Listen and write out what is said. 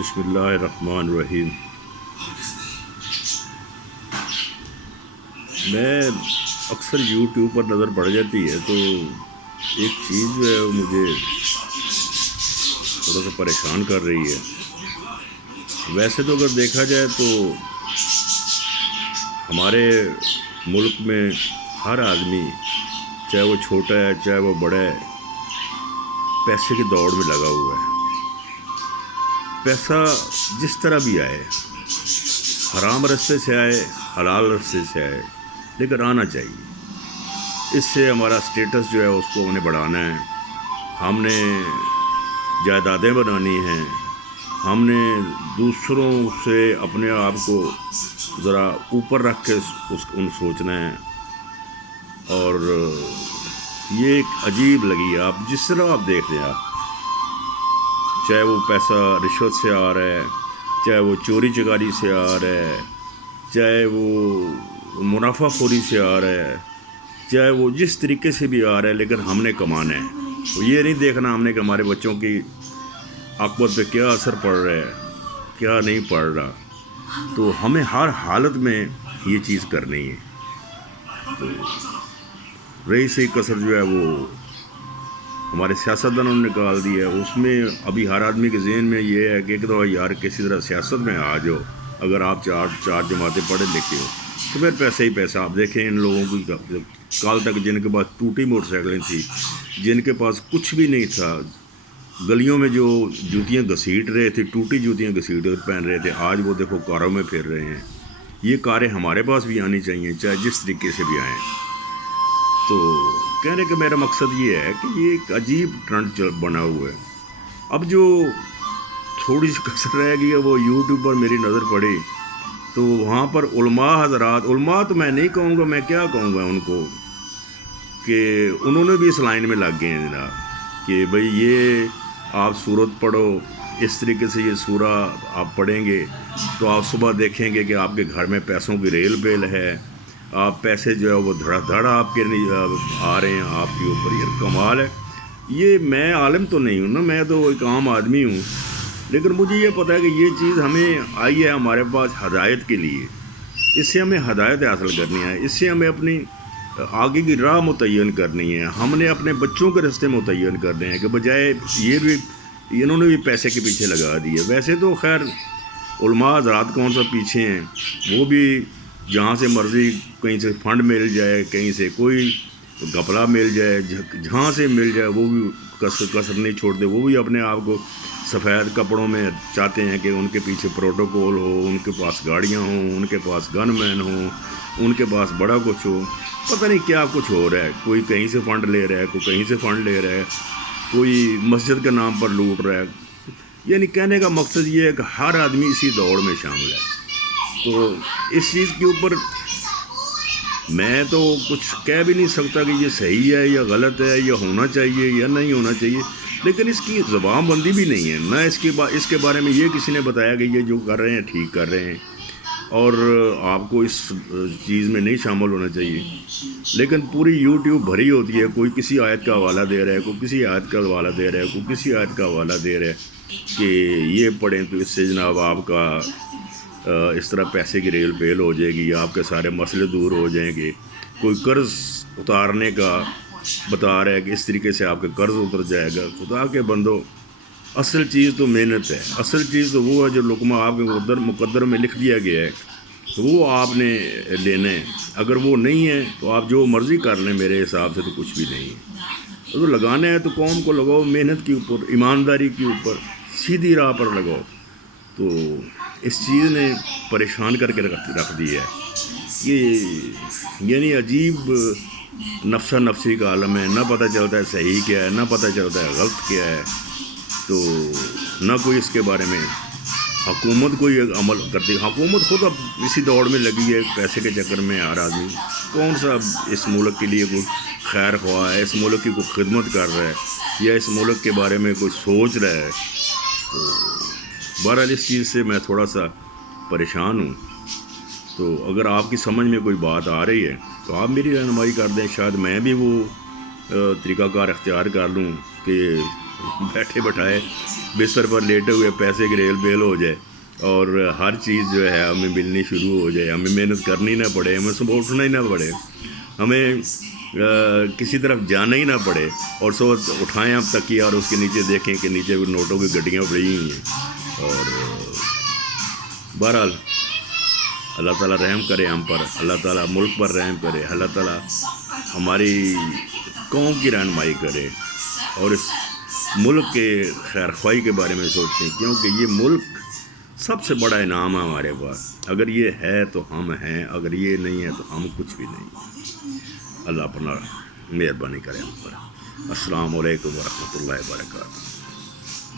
بسم اللہ الرحمن الرحیم۔ میں اکثر یوٹیوب پر نظر پڑ جاتی ہے تو ایک چیز جو ہے وہ مجھے تھوڑا سا پریشان کر رہی ہے۔ ویسے تو اگر دیکھا جائے تو ہمارے ملک میں ہر آدمی، چاہے وہ چھوٹا ہے چاہے وہ بڑا ہے، پیسے کی دوڑ میں لگا ہوا ہے۔ پیسہ جس طرح بھی آئے، حرام راستے سے آئے حلال راستے سے آئے، لیکن آنا چاہیے۔ اس سے ہمارا سٹیٹس جو ہے اس کو ہم نے بڑھانا ہے، ہم نے جائیدادیں بنانی ہیں، ہم نے دوسروں سے اپنے آپ کو ذرا اوپر رکھ کے سوچنا ہے۔ اور یہ ایک عجیب لگی ہے، آپ جس طرح آپ دیکھ لیں، آپ چاہے وہ پیسہ رشوت سے آ رہا ہے، چاہے وہ چوری چکاری سے آ رہا ہے، چاہے وہ منافع خوری سے آ رہا ہے، چاہے وہ جس طریقے سے بھی آ رہا ہے، لیکن ہم نے کمانا ہے۔ تو یہ نہیں دیکھنا ہم نے کہ ہمارے بچوں کی عاقبت پہ کیا اثر پڑ رہا ہے، کیا نہیں پڑ رہا۔ تو ہمیں ہر حالت میں یہ چیز کرنی ہے۔ تو رہی سی کسر جو ہے وہ ہمارے سیاستدانوں نے نکال دی ہے۔ اس میں ابھی ہر آدمی کے ذہن میں یہ ہے کہ ایک دفعہ یار کسی طرح سیاست میں آ جاؤ، اگر آپ چار جماعتیں پڑھے لکھے ہو تو پھر پیسہ ہی پیسہ۔ آپ دیکھیں ان لوگوں کی کل تک جن کے پاس ٹوٹی موٹر سائیکلیں تھیں، جن کے پاس کچھ بھی نہیں تھا، گلیوں میں جو جوتیاں گھسیٹ رہے تھے، ٹوٹی جوتیاں گھسیٹ پہن رہے تھے، آج وہ دیکھو کاروں میں پھر رہے ہیں۔ یہ کاریں ہمارے پاس بھی آنی چاہیے، چاہے جس طریقے سے بھی آئیں۔ تو کہنے کا میرا مقصد یہ ہے کہ یہ ایک عجیب ٹرینڈ بنا ہوا ہے۔ اب جو تھوڑی سی کسر رہ گئی ہے وہ یوٹیوب پر میری نظر پڑی تو وہاں پر علماء حضرات، علماء تو میں نہیں کہوں گا، میں کیا کہوں گا ان کو، کہ انہوں نے بھی اس لائن میں لگ گئے ہیں جناب، کہ بھئی یہ آپ سورت پڑھو، اس طریقے سے یہ سورہ آپ پڑھیں گے تو آپ صبح دیکھیں گے کہ آپ کے گھر میں پیسوں کی ریل پیل ہے، آپ پیسے جو ہے وہ دھڑا دھڑ آپ کے آ رہے ہیں آپ کے اوپر۔ یہ کمال ہے۔ یہ میں عالم تو نہیں ہوں نا، میں تو ایک عام آدمی ہوں، لیکن مجھے یہ پتہ ہے کہ یہ چیز ہمیں آئی ہے ہمارے پاس ہدایت کے لیے۔ اس سے ہمیں ہدایت حاصل کرنی ہے، اس سے ہمیں اپنی آگے کی راہ متعین کرنی ہے، ہم نے اپنے بچوں کے راستے متعین کرنے ہیں، کہ بجائے یہ بھی انہوں نے بھی پیسے کے پیچھے لگا دیے۔ ویسے تو خیر علماء حضرات کون سا پیچھے ہیں، وہ بھی جہاں سے مرضی، کہیں سے فنڈ مل جائے، کہیں سے کوئی گھپلا مل جائے، جہاں سے مل جائے وہ بھی کسر نہیں چھوڑتے۔ وہ بھی اپنے آپ کو سفید کپڑوں میں چاہتے ہیں کہ ان کے پیچھے پروٹوکول ہو، ان کے پاس گاڑیاں ہوں، ان کے پاس گن مین ہوں، ان کے پاس بڑا کچھ ہو۔ پتہ نہیں کیا کچھ ہو رہا ہے، کوئی کہیں سے فنڈ لے رہا ہے، کوئی کہیں سے فنڈ لے رہا ہے، کوئی مسجد کے نام پر لوٹ رہا ہے۔ یعنی کہنے کا مقصد یہ ہے کہ ہر آدمی اسی دوڑ میں شامل ہے۔ تو اس چیز کے اوپر میں تو کچھ کہہ بھی نہیں سکتا کہ یہ صحیح ہے یا غلط ہے، یا ہونا چاہیے یا نہیں ہونا چاہیے، لیکن اس کی زبان بندی بھی نہیں ہے نہ۔ اس کے بارے میں یہ کسی نے بتایا کہ یہ جو کر رہے ہیں ٹھیک کر رہے ہیں، اور آپ کو اس چیز میں نہیں شامل ہونا چاہیے۔ لیکن پوری یوٹیوب بھری ہوتی ہے، کوئی کسی آیت کا حوالہ دے رہا ہے، کوئی کسی آیت کا حوالہ دے رہا ہے، کوئی کسی آیت کا حوالہ دے رہا ہے کہ یہ پڑھیں تو اس سے جناب آپ کا اس طرح پیسے کی ریل پیل ہو جائے گی، آپ کے سارے مسئلے دور ہو جائیں گے۔ کوئی قرض اتارنے کا بتا رہا ہے کہ اس طریقے سے آپ کا قرض اتر جائے گا۔ خدا کے بندو، اصل چیز تو محنت ہے، اصل چیز تو وہ ہے جو لقمہ آپ کے مقدر میں لکھ دیا گیا ہے، تو وہ آپ نے لینا ہے۔ اگر وہ نہیں ہے تو آپ جو مرضی کر لیں، میرے حساب سے تو کچھ بھی نہیں ہے۔ تو لگانا ہے تو قوم کو لگاؤ، محنت کے اوپر، ایمانداری کے اوپر، سیدھی راہ پر لگاؤ۔ تو اس چیز نے پریشان کر کے رکھ دیا ہے۔ یہ یعنی عجیب نفسہ نفسی کا عالم ہے، نہ پتہ چلتا ہے صحیح کیا ہے، نہ پتہ چلتا ہے غلط کیا ہے۔ تو نہ کوئی اس کے بارے میں حکومت کوئی عمل کرتی۔ حکومت خود اب اسی دوڑ میں لگی ہے، پیسے کے چکر میں ہر آدمی کون سا اس ملک کے لیے کوئی خیر خواہ ہے، اس ملک کی کوئی خدمت کر رہا ہے، یا اس ملک کے بارے میں کوئی سوچ رہا ہے۔ تو بہرحال اس چیز سے میں تھوڑا سا پریشان ہوں۔ تو اگر آپ کی سمجھ میں کوئی بات آ رہی ہے تو آپ میری رہنمائی کر دیں، شاید میں بھی وہ طریقہ کار اختیار کر لوں کہ بیٹھے بٹھائے بستر پر لیٹے ہوئے پیسے کی ریل بیل ہو جائے اور ہر چیز جو ہے ہمیں ملنی شروع ہو جائے, ہمیں محنت کرنی نہ پڑے, ہمیں صبح اٹھنا ہی نہ پڑے, ہمیں کسی طرف جانا ہی نہ پڑے, اور سو اٹھائیں آپ تکیہ اور اس کے نیچے دیکھیں کہ نیچے نوٹوں کی گڈیاں پڑی ہوئی ہیں. اور بہرحال اللہ تعالیٰ رحم کرے ہم پر, اللہ تعالیٰ ملک پر رحم کرے, اللہ تعالیٰ ہماری قوم کی رہنمائی کرے اور اس ملک کے خیر خواہی کے بارے میں سوچیں, کیونکہ یہ ملک سب سے بڑا انعام ہے ہمارے پاس. اگر یہ ہے تو ہم ہیں, اگر یہ نہیں ہے تو ہم کچھ بھی نہیں. اللہ اپنا مہربانی کرے ہم پر. السلام علیکم ورحمۃ اللہ وبرکاتہ.